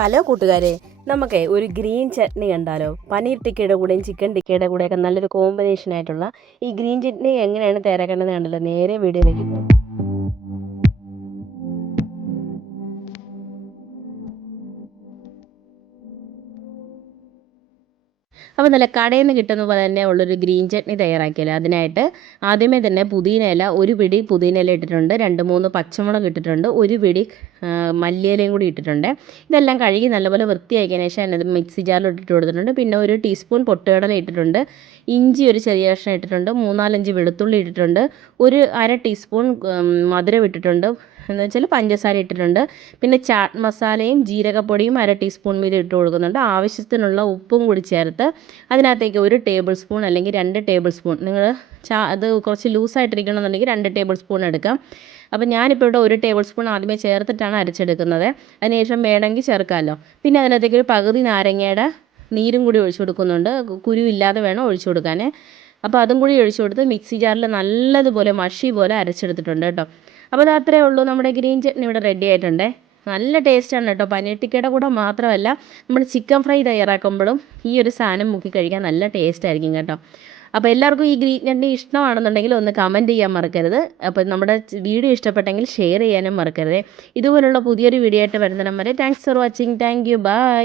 Hello കൂട്ടുകാരെ, നമുക്കേ ഒരു ഗ്രീൻ ചട്നി കണ്ടാലോ? പനീർ ടിക്കയുടെ കൂടെയും ചിക്കൻ ടിക്കയുടെ കൂടെയൊക്കെ നല്ലൊരു കോമ്പിനേഷൻ ആയിട്ടുള്ള ഈ ഗ്രീൻ ചട്നി എങ്ങനെയാണ് തയ്യാറാക്കേണ്ടത് കണ്ടല്ലോ? നേരെ വീഡിയോയിലേക്ക് പോകും. അപ്പോൾ നല്ല കടയിൽ നിന്ന് കിട്ടുന്ന പോലെ തന്നെ ഉള്ളൊരു ഗ്രീൻ ചട്നി തയ്യാറാക്കിയാലോ? അതിനായിട്ട് ആദ്യമേ തന്നെ പുതിന ഇല, ഒരു പിടി പുതിന ഇല ഇട്ടിട്ടുണ്ട്, 2-3 പച്ചമുളക് ഇട്ടിട്ടുണ്ട്, ഒരു പിടി മല്ലിയിലയും കൂടി ഇട്ടിട്ടുണ്ട്. ഇതെല്ലാം കഴുകി നല്ലപോലെ വൃത്തിയാക്കിയതിന് ശേഷം അതിനകത്ത് മിക്സി ജാറിൽ ഇട്ടിട്ട് കൊടുത്തിട്ടുണ്ട്. പിന്നെ ഒരു ടീസ്പൂൺ പൊട്ടുകടല ഇട്ടിട്ടുണ്ട്, ഇഞ്ചി ഒരു ചെറിയ കഷ്ണം ഇട്ടിട്ടുണ്ട്, 3-4 വെളുത്തുള്ളി ഇട്ടിട്ടുണ്ട്, ഒരു അര ടീസ്പൂൺ മധുരം ഇട്ടിട്ടുണ്ട്, എന്ന് വെച്ചാൽ പഞ്ചസാര ഇട്ടിട്ടുണ്ട്. പിന്നെ ചാട്ട് മസാലയും ജീരകപ്പൊടിയും അര ടീസ്പൂൺ വീതം ഇട്ട് കൊടുക്കുന്നുണ്ട്. ആവശ്യത്തിനുള്ള ഉപ്പും കൂടി ചേർത്ത് അതിനകത്തേക്ക് 1 ടേബിൾ സ്പൂൺ അല്ലെങ്കിൽ 2 ടേബിൾ സ്പൂൺ, നിങ്ങൾ അത് കുറച്ച് ലൂസായിട്ടിരിക്കണമെന്നുണ്ടെങ്കിൽ 2 ടേബിൾ സ്പൂൺ എടുക്കാം. അപ്പോൾ ഞാനിപ്പോൾ ഇവിടെ 1 ടേബിൾ സ്പൂൺ ആദ്യമേ ചേർത്തിട്ടാണ് അരച്ചെടുക്കുന്നത്. അതിനുശേഷം വേണമെങ്കിൽ ചേർക്കാമല്ലോ. പിന്നെ അതിനകത്തേക്ക് ഒരു പകുതി നാരങ്ങയുടെ നീരും കൂടി ഒഴിച്ചു കൊടുക്കുന്നുണ്ട്. കുരുവില്ലാതെ വേണം ഒഴിച്ചു കൊടുക്കാൻ. അപ്പോൾ അതും കൂടി ഒഴിച്ചു കൊടുത്ത് മിക്സി ജാറിൽ നല്ലതുപോലെ മഷി പോലെ അരച്ചെടുത്തിട്ടുണ്ട് കേട്ടോ. അപ്പോൾ അത് അത്രയേ ഉള്ളൂ, നമ്മുടെ ഗ്രീൻ ചട്നി ഇവിടെ റെഡി ആയിട്ടുണ്ട്. നല്ല ടേസ്റ്റാണ് കേട്ടോ. പനീർ ടിക്കയുടെ കൂടെ മാത്രമല്ല, നമ്മൾ ചിക്കൻ ഫ്രൈ തയ്യാറാക്കുമ്പോഴും ഈ ഒരു സാധനം മുക്കി കഴിക്കാൻ നല്ല ടേസ്റ്റ് ആയിരിക്കും കേട്ടോ. അപ്പോൾ എല്ലാവർക്കും ഈ ഗ്രീൻ ചട്നി ഇഷ്ടമാണെന്നുണ്ടെങ്കിൽ ഒന്ന് കമൻറ്റ് ചെയ്യാൻ മറക്കരുത്. അപ്പോൾ നമ്മുടെ വീഡിയോ ഇഷ്ടപ്പെട്ടെങ്കിൽ ഷെയർ ചെയ്യാനും മറക്കരുത്. ഇതുപോലുള്ള പുതിയൊരു വീഡിയോ ആയിട്ട് വരുന്നിടം വരെ thanks for watching. Thank you, by.